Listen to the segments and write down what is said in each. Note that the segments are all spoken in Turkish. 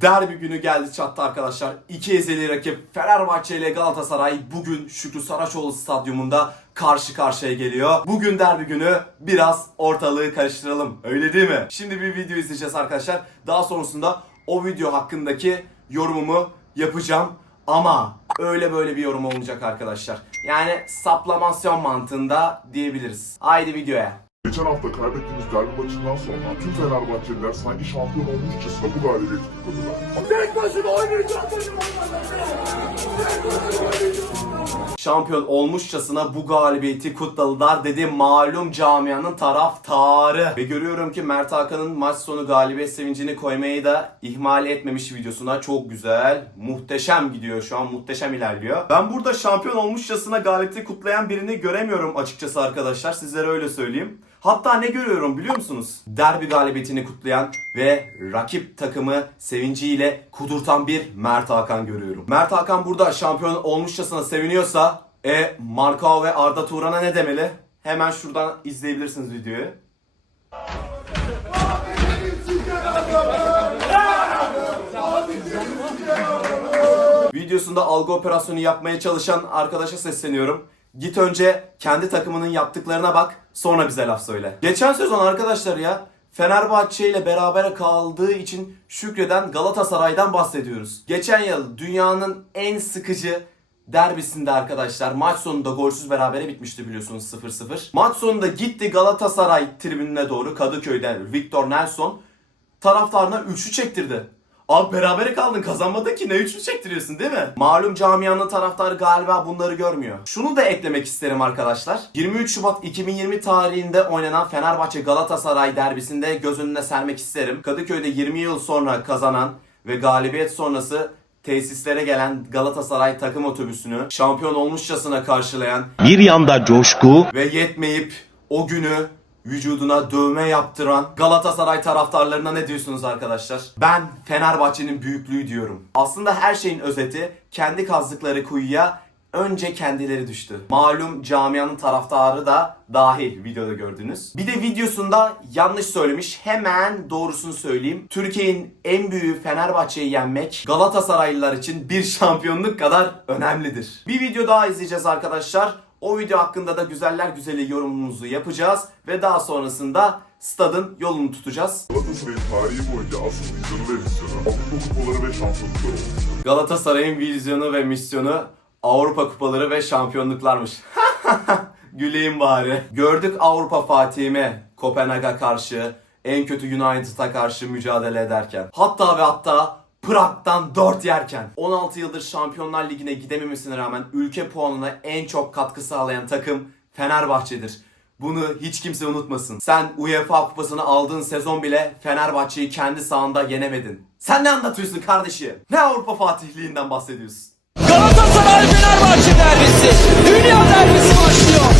Derbi günü geldi çattı arkadaşlar. İki ezeli rakip Fenerbahçe ile Galatasaray bugün Şükrü Saraçoğlu stadyumunda karşı karşıya geliyor. Bugün derbi günü biraz ortalığı karıştıralım. Öyle değil mi? Şimdi bir video izleyeceğiz arkadaşlar. Daha sonrasında o video hakkındaki yorumumu yapacağım. Ama öyle böyle bir yorum olmayacak arkadaşlar. Yani saplamasyon mantığında diyebiliriz. Haydi videoya. Geçen hafta kaybettiğimiz derbi maçından sonra tüm Fenerbahçeliler sanki şampiyon olmuşçasına bu galibiyeti kutladılar. Tek başına oynayacağım dedim şampiyon olmuşçasına bu galibiyeti kutladılar dedi malum camianın taraftarı. Ve görüyorum ki Mert Hakan'ın maç sonu galibiyet sevincini koymayı da ihmal etmemiş videosuna. Çok güzel, muhteşem gidiyor şu an, muhteşem ilerliyor. Ben burada şampiyon olmuşçasına galibiyeti kutlayan birini göremiyorum açıkçası arkadaşlar. Sizlere öyle söyleyeyim. Hatta ne görüyorum biliyor musunuz? Derbi galibiyetini kutlayan ve rakip takımı sevinciyle kudurtan bir Mert Hakan görüyorum. Mert Hakan burada şampiyon olmuşçasına seviniyorsa e Markao ve Arda Turan'a ne demeli? Hemen şuradan izleyebilirsiniz videoyu. Videosunda algı operasyonu yapmaya çalışan arkadaşa sesleniyorum. Git önce kendi takımının yaptıklarına bak, sonra bize laf söyle. Geçen sezon arkadaşlar ya Fenerbahçe ile beraber kaldığı için şükreden Galatasaray'dan bahsediyoruz. Geçen yıl dünyanın en sıkıcı derbisinde arkadaşlar maç sonunda golsüz berabere bitmişti biliyorsunuz 0-0. Maç sonunda gitti Galatasaray tribününe doğru Kadıköy'den Victor Nelson taraftarına 3'ü çektirdi. Abi berabere kaldın kazanmadın ki ne 3'ü çektiriyorsun değil mi? Malum camianın taraftarı galiba bunları görmüyor. Şunu da eklemek isterim arkadaşlar. 23 Şubat 2020 tarihinde oynanan Fenerbahçe Galatasaray derbisinde göz önüne sermek isterim. Kadıköy'de 20 yıl sonra kazanan ve galibiyet sonrası tesislere gelen Galatasaray takım otobüsünü şampiyon olmuşçasına karşılayan Bir yanda coşku, ve yetmeyip o günü vücuduna dövme yaptıran Galatasaray taraftarlarına ne diyorsunuz arkadaşlar? Ben Fenerbahçe'nin büyüklüğü diyorum. Aslında her şeyin özeti kendi kazdıkları kuyuya önce kendileri düştü. Malum camianın taraftarı da dahil videoda gördünüz. Bir de videosunda yanlış söylemiş. Hemen doğrusunu söyleyeyim. Türkiye'nin en büyüğü Fenerbahçe'yi yenmek Galatasaraylılar için bir şampiyonluk kadar önemlidir. Bir video daha izleyeceğiz arkadaşlar. O video hakkında da güzeller güzeli yorumumuzu yapacağız ve daha sonrasında stadın yolunu tutacağız. Galatasaray'ın tarihi boyunca asıl vizyonu ve misyonu Avrupa kupaları ve şampiyonluklar olmuştur. Galatasaray'ın vizyonu ve misyonu Avrupa kupaları ve şampiyonluklarmış. Güleyim bari. Gördük Avrupa Fatih'imi Kopenhag'a karşı, en kötü United'a karşı mücadele ederken. Hatta ve hatta Prag'dan 4 yerken 16 yıldır Şampiyonlar Ligi'ne gidememesine rağmen ülke puanına en çok katkı sağlayan takım Fenerbahçe'dir. Bunu hiç kimse unutmasın. Sen UEFA kupasını aldığın sezon bile Fenerbahçe'yi kendi sahanda yenemedin. Sen ne anlatıyorsun kardeşim? Ne Avrupa Fatihliğinden bahsediyorsun? Galatasaray Fenerbahçe derbisi. Dünya derbisi başlıyor.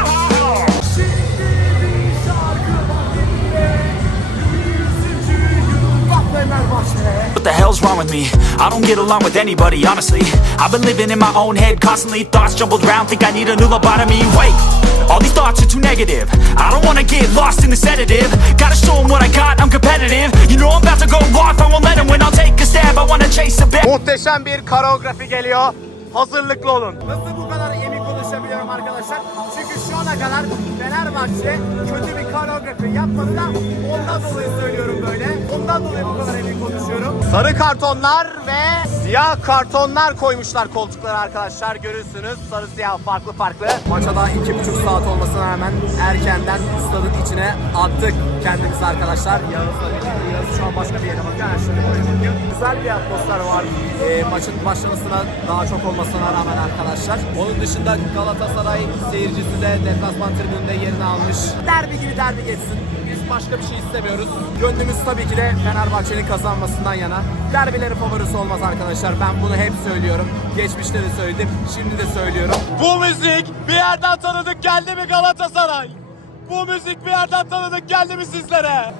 What the hell's wrong with me? I don't get along with anybody, honestly. I've been living in my own head constantly, thoughts jumbled round, think I need a new lobotomy. Wait, all these thoughts are too negative. I don't wanna get lost in the sedative. Gotta show 'em what I got, I'm competitive. You know I'm about to go off, I won't let 'em win. I'll take a stab, I wanna chase a bit. Muhteşem bir koreografi geliyor. Hazırlıklı olun. Nasıl bu kadar emin konuşabiliyorum arkadaşlar? Çünkü ana kadar Fenerbahçe kötü bir koreografi yapmadı da ondan dolayı söylüyorum böyle. Ondan dolayı bu kadar emin konuşuyorum. Sarı kartonlar ve siyah kartonlar koymuşlar koltuklara arkadaşlar. Görürsünüz sarı siyah farklı farklı. Maça daha iki buçuk saat olmasına rağmen erkenden stadın içine attık kendimizi arkadaşlar. Yağız'la birlikte. Yağız şu an başka bir yere bakıyor. Yani şöyle buraya bakıyor. Güzel bir atmosfer var. Ee, maçın başlamasına daha çok olmasına rağmen arkadaşlar. Onun dışında Galatasaray seyircisi de deplasman tribününde yerini almış. Derbi gibi derbi geçsin. Biz başka bir şey istemiyoruz. Gönlümüz tabii ki de Fenerbahçe'nin kazanmasından yana. Derbileri favorisi olmaz arkadaşlar. Ben bunu hep söylüyorum. Geçmişte de söyledim. Şimdi de söylüyorum. Bu müzik bir yerden tanıdık geldi mi Galatasaray? Bu müzik bir yerden tanıdık geldi mi sizlere?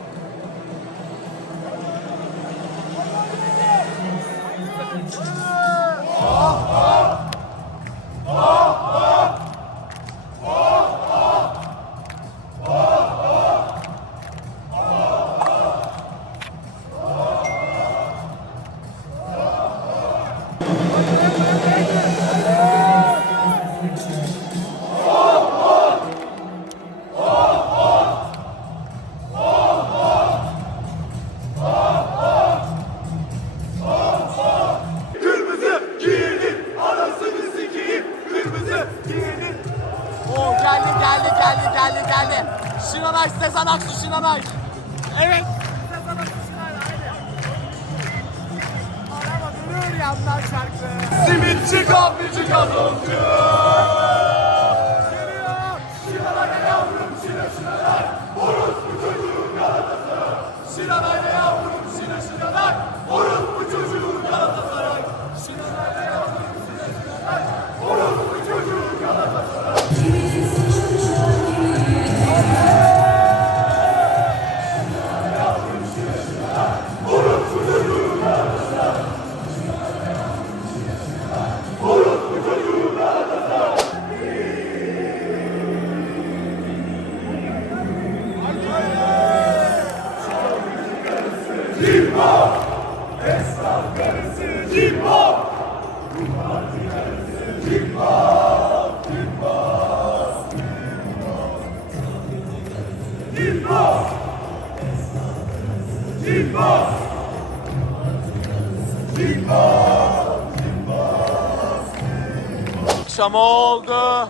Akşam oldu.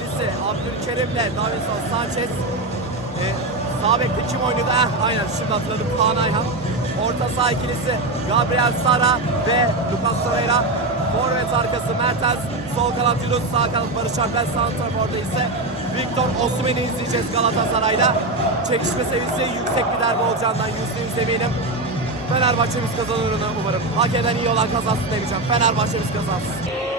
İkilisi Abdülkerim'le Davinson Sanchez, ee, sağ bekte kim oynuyordu? Eh, aynen şimdi hatırladım Kaan Ayhan. Orta saha ikilisi Gabriel Sara ve Lucas Torreira. Forvet arkası Mertens, sol kanat Yunus, sağ kanat Barış Alper, santraforda ise Victor Osimhen'i izleyeceğiz Galatasaray'da. Çekişme seviyesi yüksek bir derbi olacağından %100 eminim. Fenerbahçe'miz kazanırını umarım. Hak eden iyi olan kazansın demeyeceğim. Fenerbahçe'miz kazansın.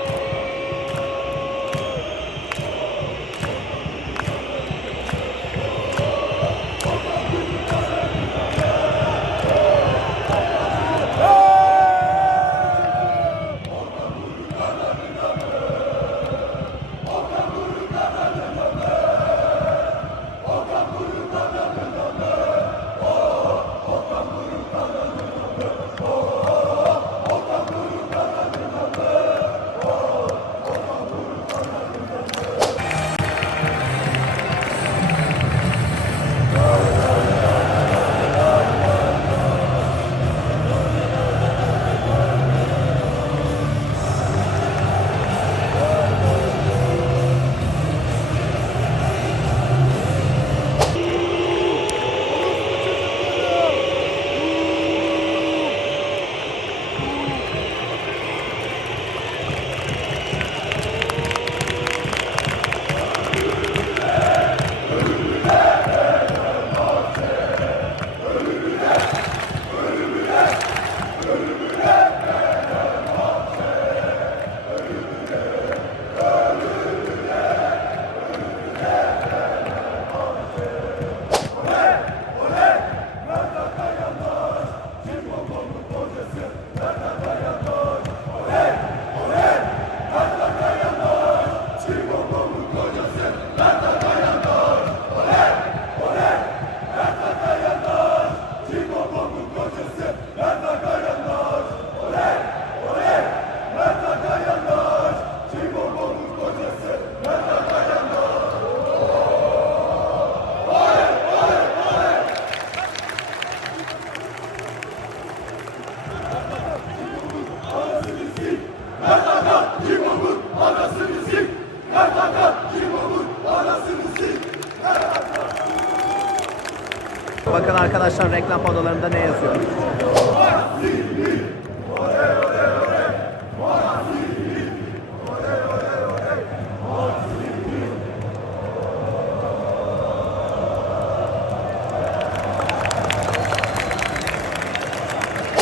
Bakın arkadaşlar reklam panolarında ne yazıyor?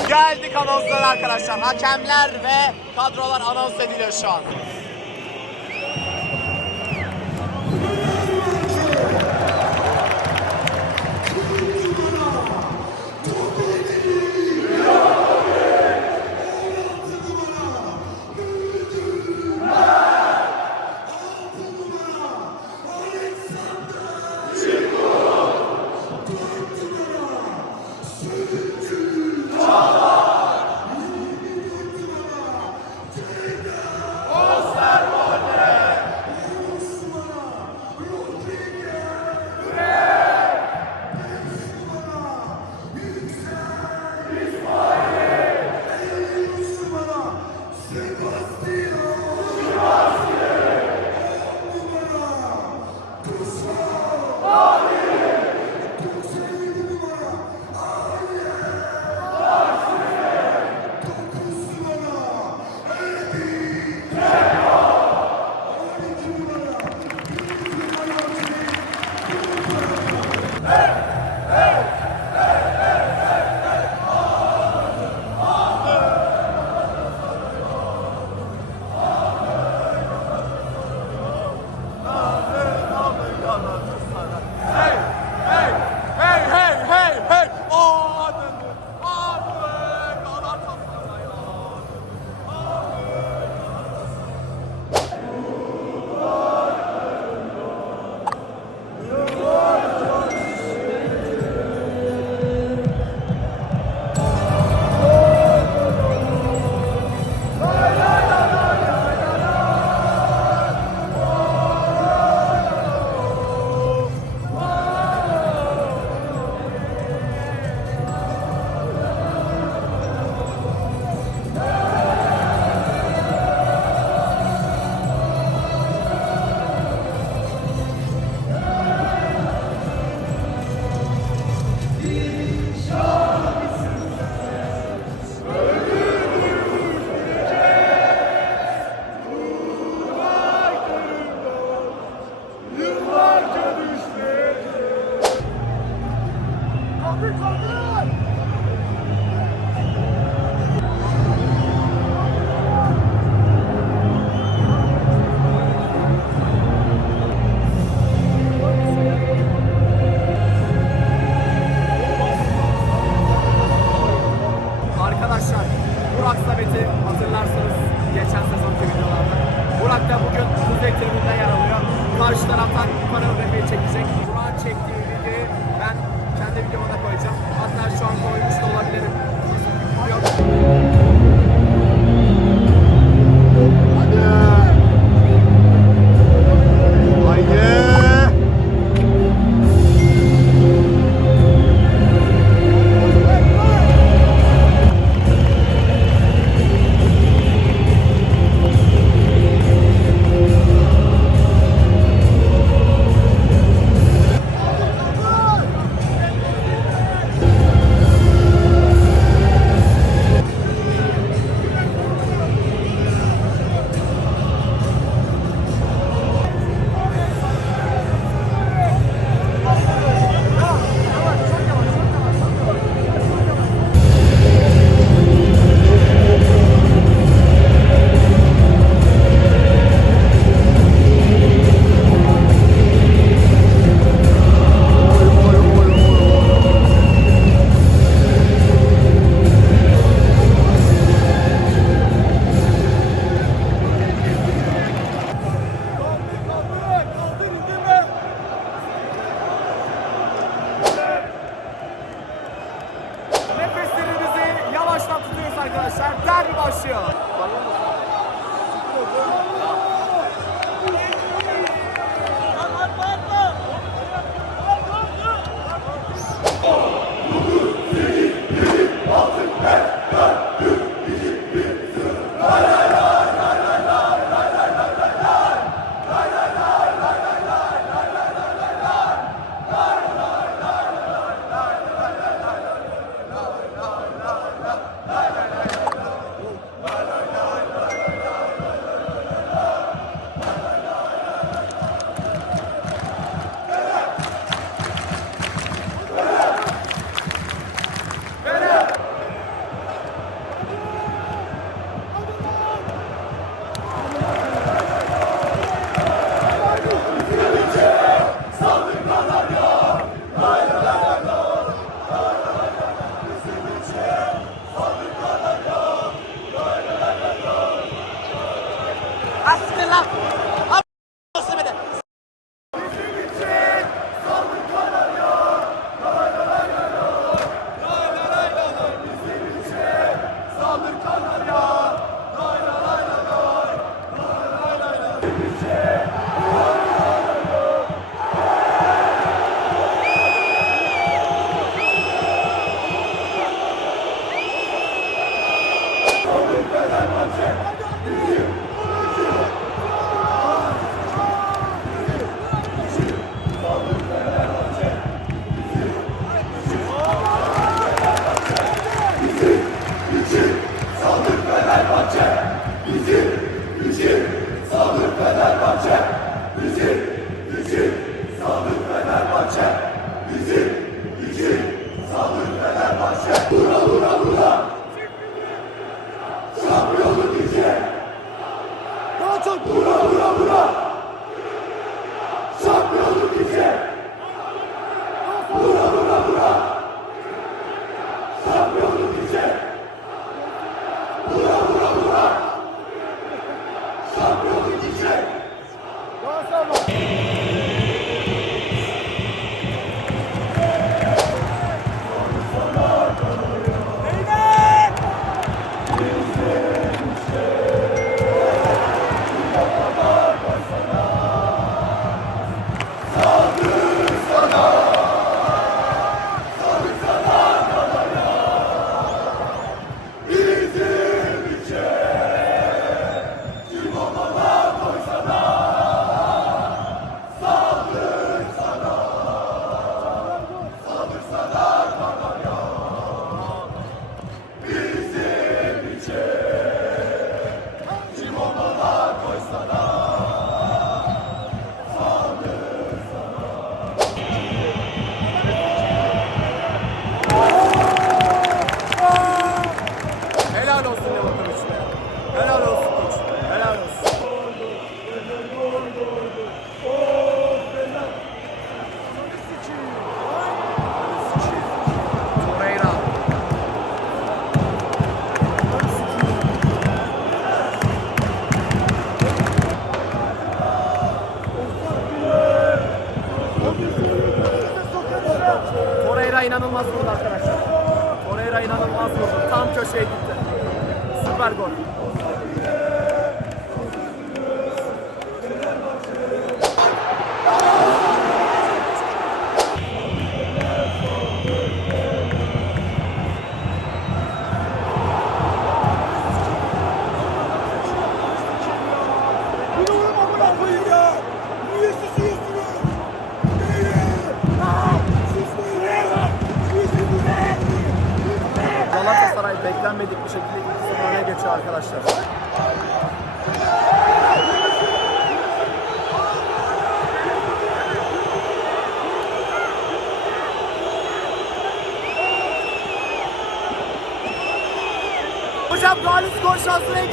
Geldik anonslar arkadaşlar. Hakemler ve kadrolar anons ediliyor şu an.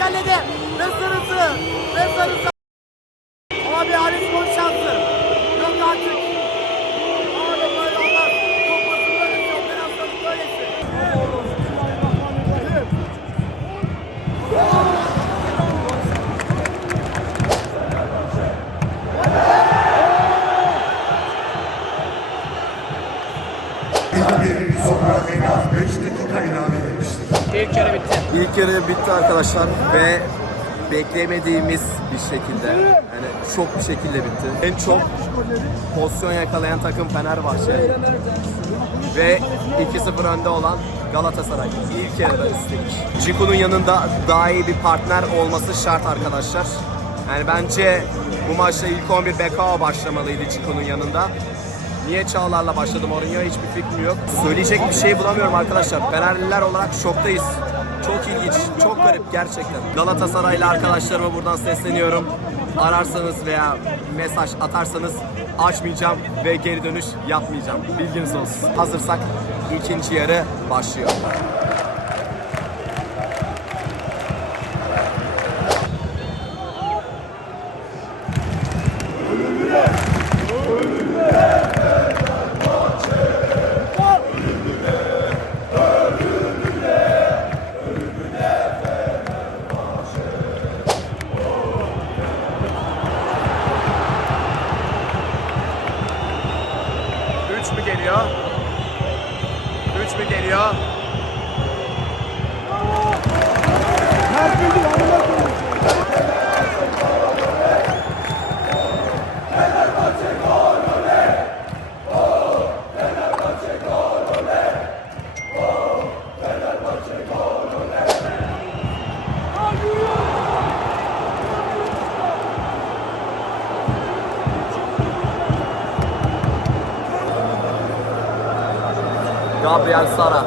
Şansını arkadaşlar ve beklemediğimiz bir şekilde yani çok bir şekilde bitti. En çok pozisyon yakalayan takım Fenerbahçe ve 2-0 önde olan Galatasaray. İlk yarıda üstelik. Ciku'nun yanında daha iyi bir partner olması şart arkadaşlar. Yani bence bu maçta ilk 11 Bekao başlamalıydı Ciku'nun yanında. Niye Çağlar'la başladı Mourinho hiçbir fikrim yok. Söyleyecek bir şey bulamıyorum arkadaşlar. Fenerliler olarak şoktayız. Çok ilginç, garip gerçekten. Galatasaraylı arkadaşlarıma buradan sesleniyorum. Ararsanız veya mesaj atarsanız açmayacağım ve geri dönüş yapmayacağım. Bilginiz olsun. Hazırsak ikinci yarı başlıyor. Gabriel Sara.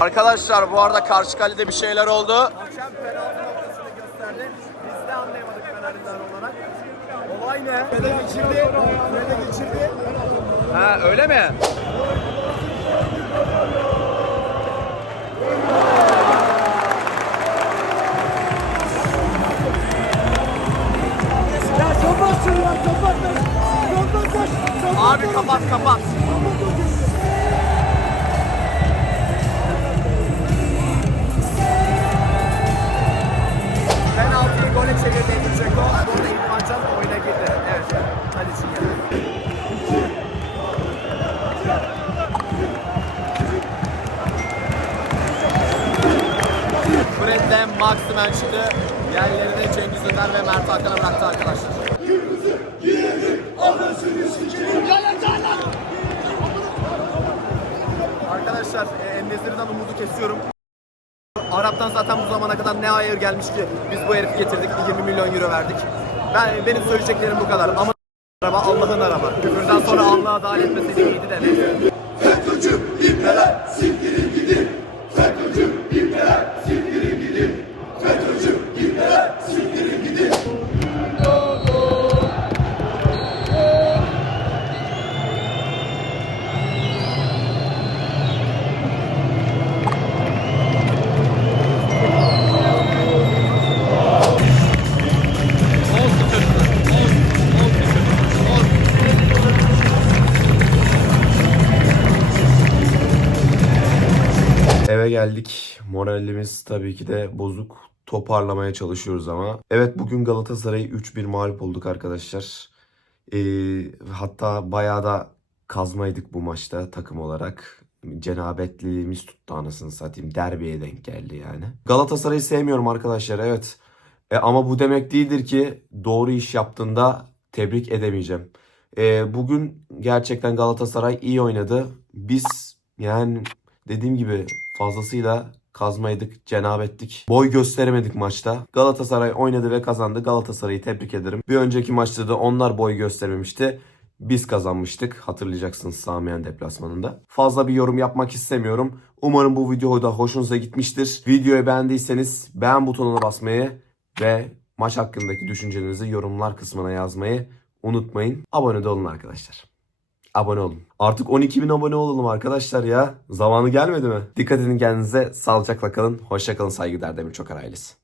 Arkadaşlar bu arada karşı kalede bir şeyler oldu. Akşam penaltı noktasını gösterdi. Biz de anlayamadık Fenerliler olarak. Olay ne? Fede geçirdi. Fede geçirdi. Ha öyle mi? Abi kapat kapat. Penaltıyı gole çevirdi Edin Dzeko. Burada İrfan Can oyuna girdi. Evet. Hadi şimdi. Fred'den Maximen çıktı. Yerlerine Cengiz Ünder ve Mert Hakan'a bıraktı arkadaşlar. Arkadaşlar e, Endesir'den umudu kesiyorum. Arap'tan zaten bu zamana kadar ne hayır gelmiş ki biz bu herifi getirdik 20 milyon euro verdik. Ben benim söyleyeceklerim bu kadar ama araba Allah'ın araba. Küfürden sonra Allah'a adalet etmeseydi iyiydi de neyse. Moralimiz tabii ki de bozuk. toparlamaya çalışıyoruz ama. Evet bugün Galatasaray'ı 3-1 mağlup olduk arkadaşlar. Ee, hatta bayağı da kazmaydık bu maçta takım olarak. Cenabetliğimiz tuttu anasını satayım. Derbiye denk geldi yani. Galatasaray'ı sevmiyorum arkadaşlar evet. E, ama bu demek değildir ki doğru iş yaptığında tebrik edemeyeceğim. E, bugün gerçekten Galatasaray iyi oynadı. Biz yani dediğim gibi fazlasıyla kazmaydık, cenabettik. Boy gösteremedik maçta. Galatasaray oynadı ve kazandı. Galatasaray'ı tebrik ederim. Bir önceki maçta da onlar boy göstermemişti. Biz kazanmıştık. Hatırlayacaksınız Samiyen deplasmanında. Fazla bir yorum yapmak istemiyorum. Umarım bu video da hoşunuza gitmiştir. Videoyu beğendiyseniz beğen butonuna basmayı ve maç hakkındaki düşüncelerinizi yorumlar kısmına yazmayı unutmayın. Abone de olun arkadaşlar. Abone olun. Artık 12 bin abone olalım arkadaşlar ya. Zamanı gelmedi mi? Dikkat edin kendinize. Sağlıcakla kalın. Hoşça kalın saygıdeğer Demir Çokar ailesi.